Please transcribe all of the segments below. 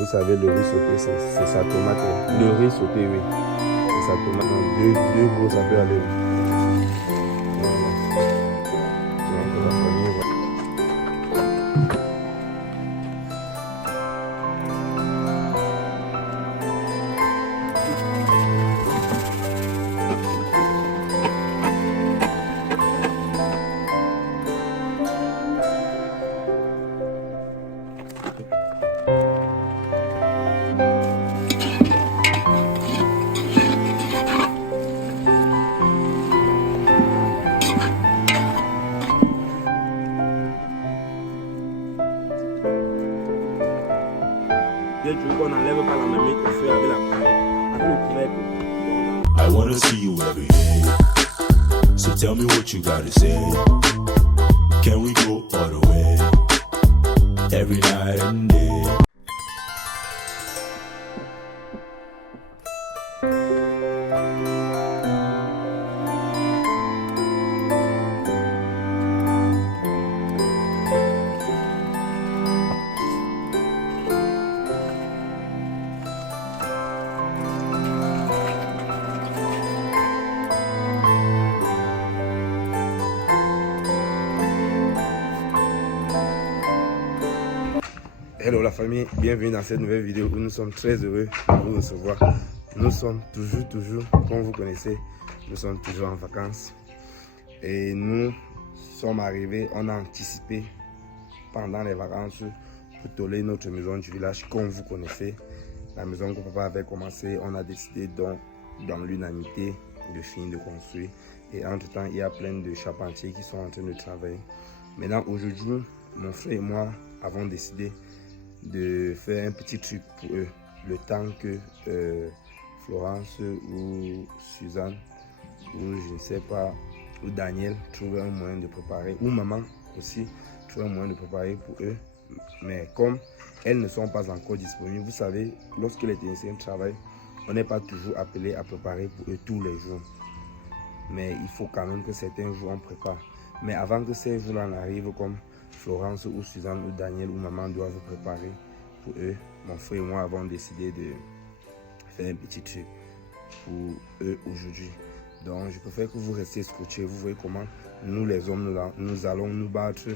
Vous savez, le riz sauté, c'est sa tomate. Le riz sauté, oui. C'est sa tomate. Donc, deux gros, ça peut aller. Voilà. Donc, la famille, voilà. I wanna see you every day. So tell me what you gotta say. Can we go all the way? Every night and day. Hello la famille, bienvenue dans cette nouvelle vidéo où nous sommes très heureux de vous recevoir. Nous sommes toujours, comme vous connaissez, nous sommes toujours en vacances. Et nous sommes arrivés, on a anticipé pendant les vacances pour toller notre maison du village comme vous connaissez. La maison que papa avait commencé, on a décidé donc dans l'unanimité de finir de construire. Et entre temps, il y a plein de charpentiers qui sont en train de travailler. Maintenant aujourd'hui, mon frère et moi avons décidé de faire un petit truc pour eux, le temps que Florence ou Suzanne ou je ne sais pas, ou Daniel trouve un moyen de préparer, ou maman aussi trouve un moyen de préparer pour eux. Mais comme elles ne sont pas encore disponibles, vous savez, lorsque les techniciens travaillent, on n'est pas toujours appelé à préparer pour eux tous les jours. Mais il faut quand même que certains jours on prépare. Mais avant que ces jours-là n'arrivent, comme Florence ou Suzanne ou Daniel ou maman doivent préparer pour eux, mon frère et moi avons décidé de faire un petit truc pour eux aujourd'hui. Donc je préfère que vous restiez scotchés. Vous voyez comment nous les hommes nous allons nous battre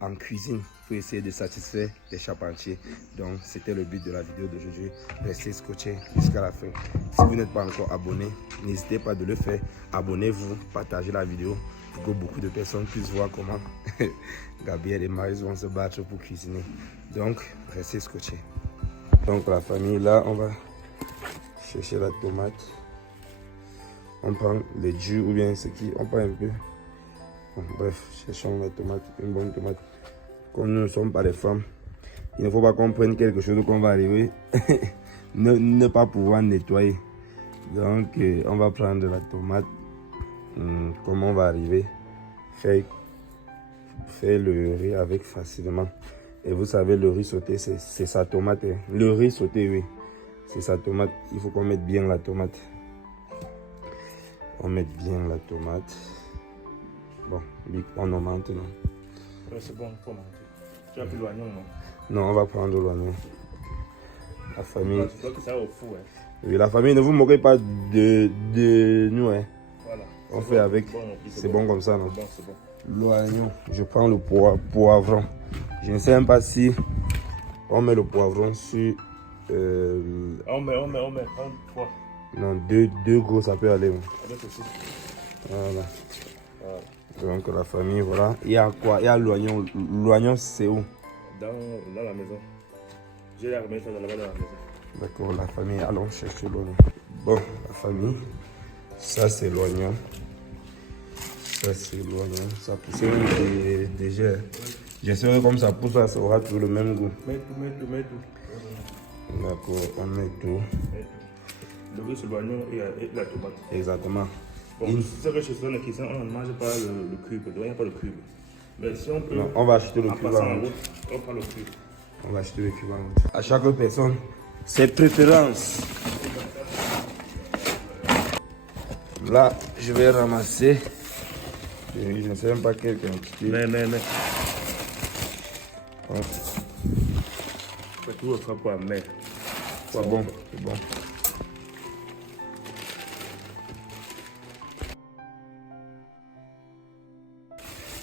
en cuisine pour essayer de satisfaire les charpentiers. Donc c'était le but de la vidéo d'aujourd'hui. Restez scotchés jusqu'à la fin. Si vous n'êtes pas encore abonné, n'hésitez pas de le faire. Abonnez-vous, partagez la vidéo pour que beaucoup de personnes puissent voir comment Gabriel et Marie vont se battre pour cuisiner. Donc restez scotchés. Donc la famille, là on va chercher la tomate. On prend les jus ou bien ce qui, on prend un peu. Bon, bref, cherchons la tomate, une bonne tomate. Comme nous ne sommes pas des femmes, il ne faut pas qu'on prenne quelque chose qu'on va arriver ne pas pouvoir nettoyer. Donc on va prendre la tomate. Comment on va arriver faire le riz avec facilement. Et vous savez, le riz sauté, c'est sa tomate. Le riz sauté, oui, c'est sa tomate. Il faut qu'on mette bien la tomate. On met bien la tomate. Bon, on en maintenant. C'est bon, comment tu as pris l'oignon, non? Non, on va prendre l'oignon. La famille. Tu dois que ça au four, hein. Oui, la famille, ne vous moquez pas de nous, hein. Voilà. On fait bon, avec. C'est bon comme ça, non? C'est bon. L'oignon. Je prends le poivron. Je ne sais même pas si on met le poivron sur. On met trois. Non, deux gros, ça peut aller. Avec aussi. Voilà. Donc la famille, voilà. Il y a quoi? Il y a l'oignon. L'oignon, c'est où? Dans la maison. J'ai la remise là-bas dans la maison. D'accord, la famille, allons chercher l'oignon. Bon, la famille, ça c'est l'oignon. Ça c'est l'oignon. Ça pousse déjà. J'espère que comme ça pousse, ça aura toujours le même goût. Mets tout. D'accord, on met tout. Le riz sur l'oignon et la tomate. Exactement. Bon, c'est vrai que chez nous, on ne mange pas le cube. Il n'y a pas le cube. Mais si on peut. Non, on va acheter le en cube passant en en route. route, on prend le cube. On va acheter le cube en route. À chaque personne, ses préférences. Là, je vais ramasser. Je ne sais même pas quelle quantité. Mais. Ouais. tout sera pour la mer. C'est bon, c'est bon.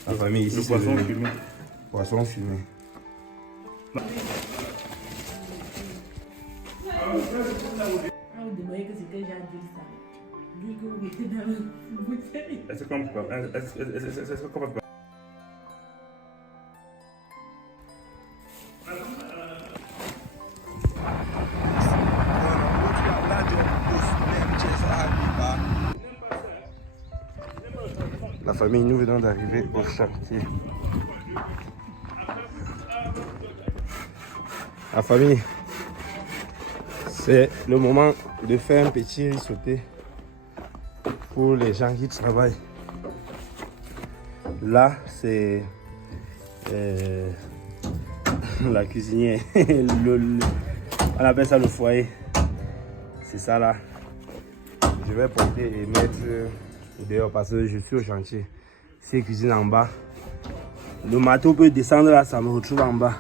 La famille ici, Le c'est poisson le fumé. poisson fumé. Ah, vous demandez que c'était déjà dit ça. Lui que vous mettez dans la bouteille. Est-ce qu'on peut pas? La famille, nous venons d'arriver au chantier. La famille, c'est le moment de faire un petit riz sauté pour les gens qui travaillent. Là, c'est la cuisinière. On appelle ça le foyer. C'est ça là. Je vais porter et mettre dehors parce que je suis au chantier. C'est cuisine en bas. Le marteau peut descendre là, ça me retrouve en bas.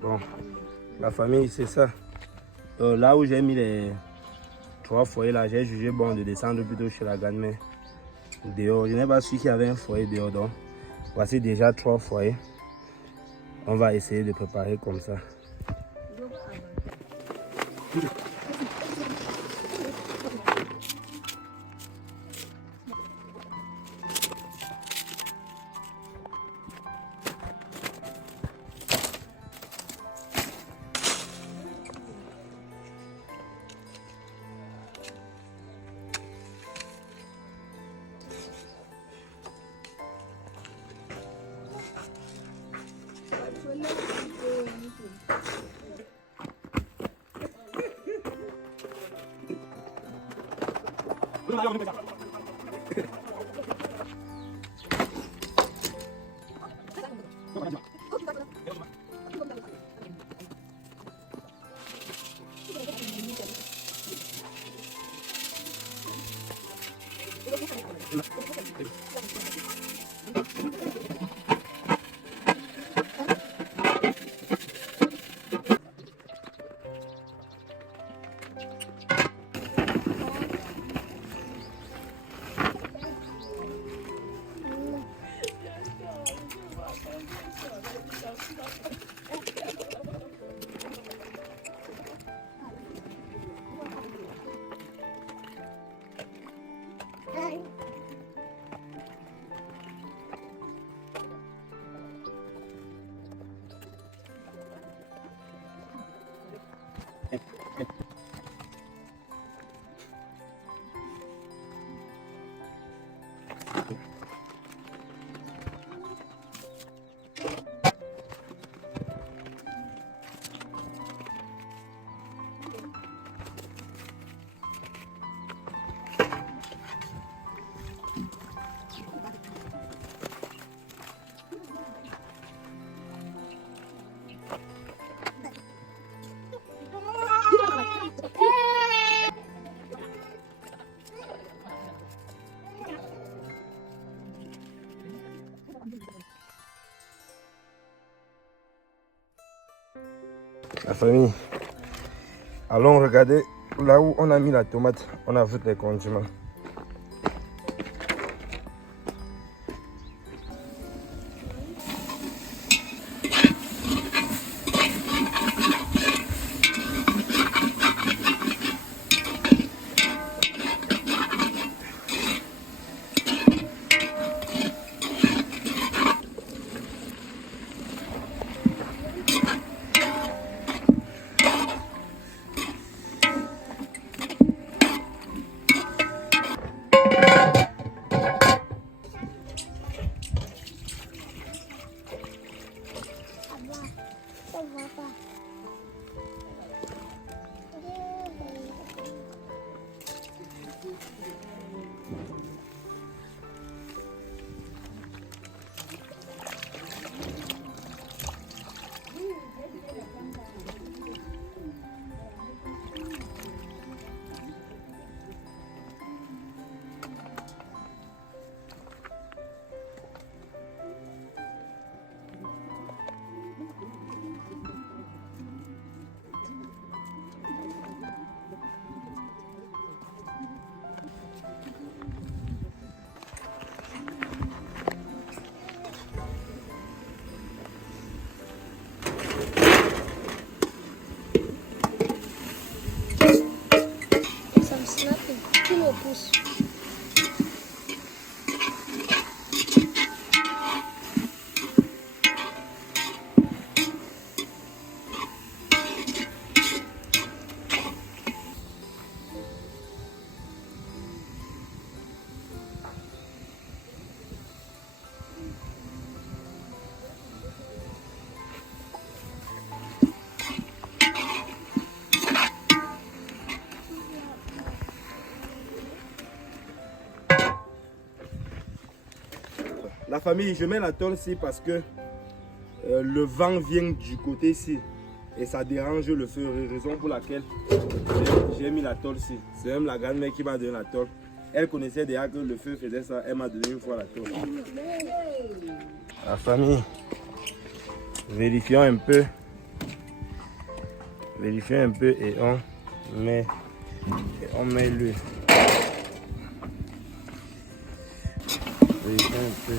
Bon, la famille, c'est ça. Là où j'ai mis les 3 foyers, là, j'ai jugé bon de descendre plutôt chez la gagne dehors. Je n'ai pas su qu'il y avait un foyer dehors, donc voici déjà 3 foyers. On va essayer de préparer comme ça. La famille, allons regarder là où on a mis la tomate, on a fait les condiments. La famille, je mets la tôle ici parce que le vent vient du côté ici et ça dérange le feu. Raison pour laquelle j'ai mis la tôle ici. C'est même la grand-mère qui m'a donné la tôle. Elle connaissait déjà que le feu faisait ça. Elle m'a donné une fois la tôle. La famille, vérifions un peu. Vérifions un peu et on met le. Vérifions un peu.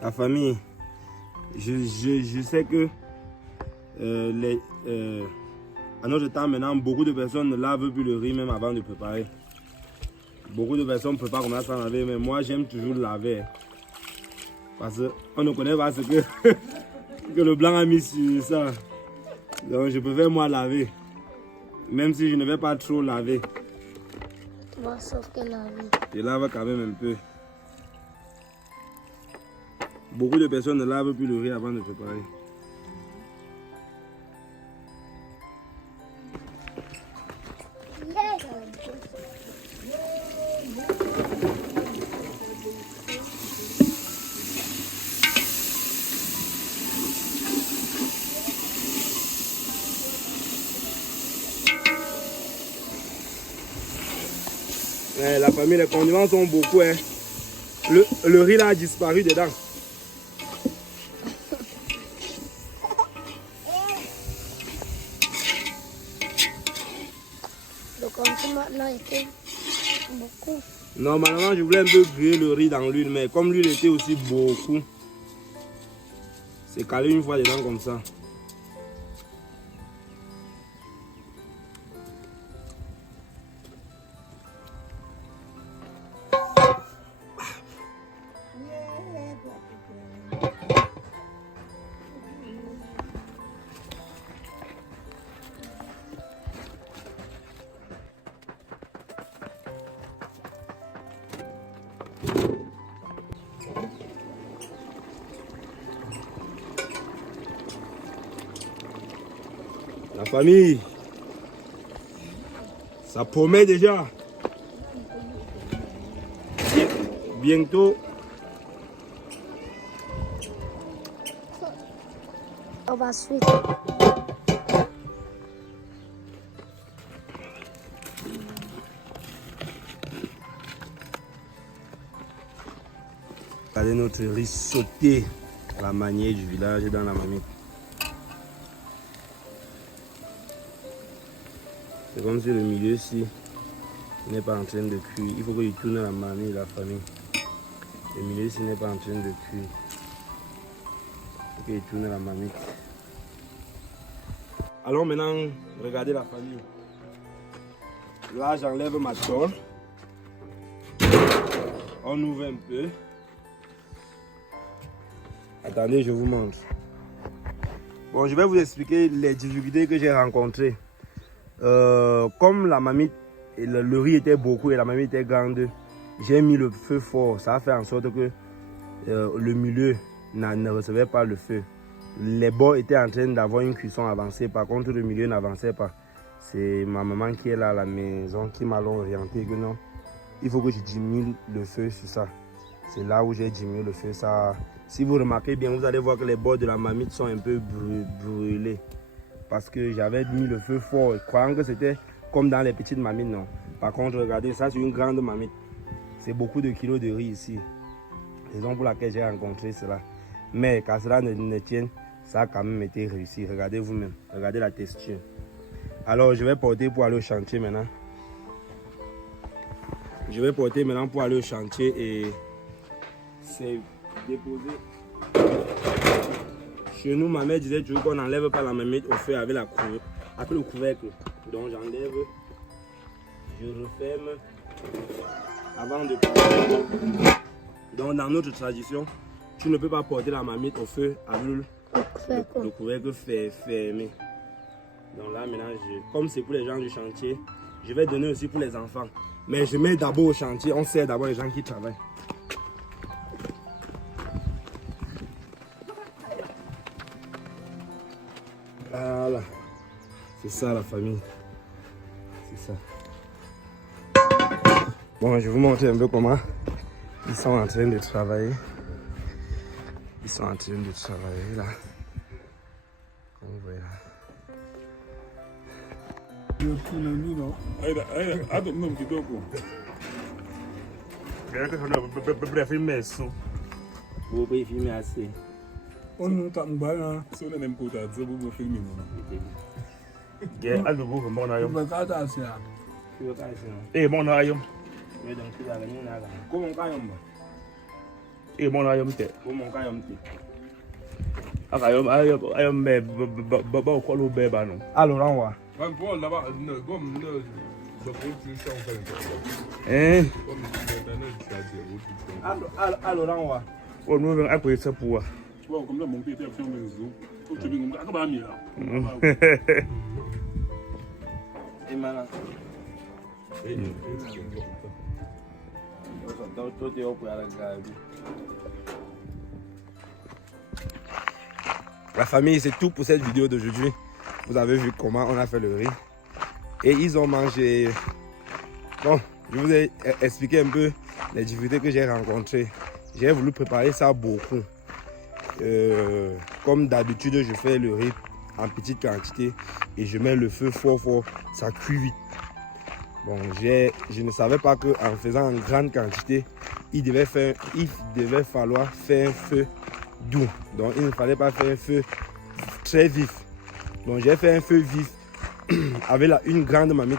La famille, je sais que à notre temps maintenant, beaucoup de personnes ne lavent plus le riz même avant de préparer. Beaucoup de personnes ne peuvent pas commencer à laver, mais moi j'aime toujours laver. Parce qu'on ne connaît pas ce que, que le blanc a mis sur ça. Donc je préfère moi laver. Même si je ne vais pas trop laver. Bon, sauf que laver. Je lave quand même un peu. Beaucoup de personnes ne lavent plus le riz avant de préparer. La famille, les condiments sont beaucoup. Hein. Le riz là a disparu dedans. Le condiment là était beaucoup. Normalement, je voulais un peu griller le riz dans l'huile, mais comme l'huile était aussi beaucoup, c'est calé une fois dedans comme ça. La famille, ça promet déjà. Bientôt. On va suivre. Regardez notre riz sauté à la manière du village dans la marmite. C'est comme si le milieu-ci n'est pas en train de cuire. Il faut qu'il tourne la marmite, la famille. Le milieu-ci n'est pas en train de cuire. Il faut qu'il tourne la marmite. Allons maintenant regarder la famille. Là, j'enlève ma tôle. On ouvre un peu. Attendez, je vous montre. Bon, je vais vous expliquer les difficultés que j'ai rencontrées. Comme la marmite, et le riz était beaucoup et la marmite était grande, j'ai mis le feu fort. Ça a fait en sorte que le milieu ne recevait pas le feu. Les bords étaient en train d'avoir une cuisson avancée, par contre le milieu n'avançait pas. C'est ma maman qui est là à la maison qui m'a orienté que non, il faut que je diminue le feu sur ça. C'est là où j'ai diminué le feu, ça Si vous remarquez bien, vous allez voir que les bords de la marmite sont un peu brûlés. Parce que j'avais mis le feu fort, croyant que c'était comme dans les petites marmites, non. Par contre, regardez, ça c'est une grande marmite. C'est beaucoup de kilos de riz ici. Raison pour laquelle j'ai rencontré cela. Mais qu'à cela ne tienne, ça a quand même été réussi. Regardez vous-même, regardez la texture. Alors je vais porter pour aller au chantier maintenant. Je vais porter maintenant pour aller au chantier et c'est déposé. Chez nous, ma mère disait toujours qu'on n'enlève pas la marmite au feu avec le couvercle. Donc j'enlève, je referme avant de porter. Donc dans notre tradition, tu ne peux pas porter la marmite au feu avec le couvercle fermé. Donc là maintenant, comme c'est pour les gens du chantier, je vais donner aussi pour les enfants. Mais je mets d'abord au chantier, on sert d'abord les gens qui travaillent. Voilà, c'est ça la famille, c'est ça. Bon, je vais vous montrer un peu comment ils sont en train de travailler. Ils sont en train de travailler là. Comme vous voyez là. Vous pouvez filmer assez. On ne t'a pas si on n'aime pas ta dire, vous filmez. Ah, le beau, mon aïe. Eh, mon aïe. Comment on Eh, mon aïe, t'es. Comment on alors, on va. Alors, on va. On nous a appris ça pour. Comme ça, mon père a fait un réseau. Tu veux que je me Et maintenant. La famille, c'est tout pour cette vidéo d'aujourd'hui. Vous avez vu comment on a fait le riz. Et ils ont mangé. Bon, je vous ai expliqué un peu les difficultés que j'ai rencontrées. J'ai voulu préparer ça beaucoup. Comme d'habitude, je fais le riz en petite quantité et je mets le feu fort, ça cuit vite. Bon, je ne savais pas qu'en faisant en grande quantité, il devait falloir faire un feu doux. Donc, il ne fallait pas faire un feu très vif. Donc, j'ai fait un feu vif avec une grande marmite.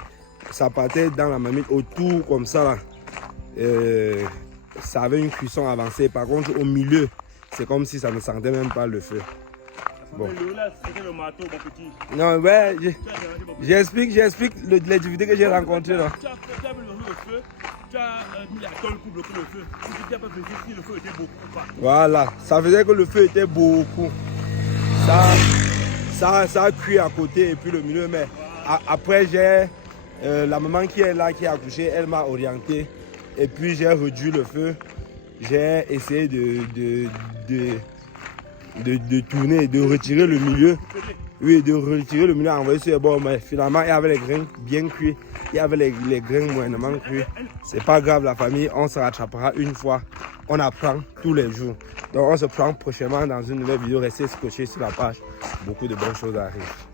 Ça partait dans la marmite autour comme ça. Là. Ça avait une cuisson avancée. Par contre, au milieu, c'est comme si ça ne sentait même pas le feu. Bon. Non, ouais, j'explique les difficultés que j'ai rencontrées là. Tu as mis le feu, tu as mis la colle pour bloquer le feu. Si tu n'as pas fait si le feu était beaucoup ou pas. Voilà, ça faisait que le feu était beaucoup. Ça a cuit à côté et puis le milieu. Mais après, j'ai la maman qui est là, qui a accouché, elle m'a orienté. Et puis j'ai réduit le feu. J'ai essayé de tourner, de retirer le milieu. Oui, de retirer le milieu, envoyer sur les bords. Mais finalement, il y avait les grains bien cuits. Il y avait les grains moyennement cuits. C'est pas grave, la famille, on se rattrapera une fois. On apprend tous les jours. Donc on se prend prochainement dans une nouvelle vidéo. Restez scotchés sur la page. Beaucoup de bonnes choses arrivent.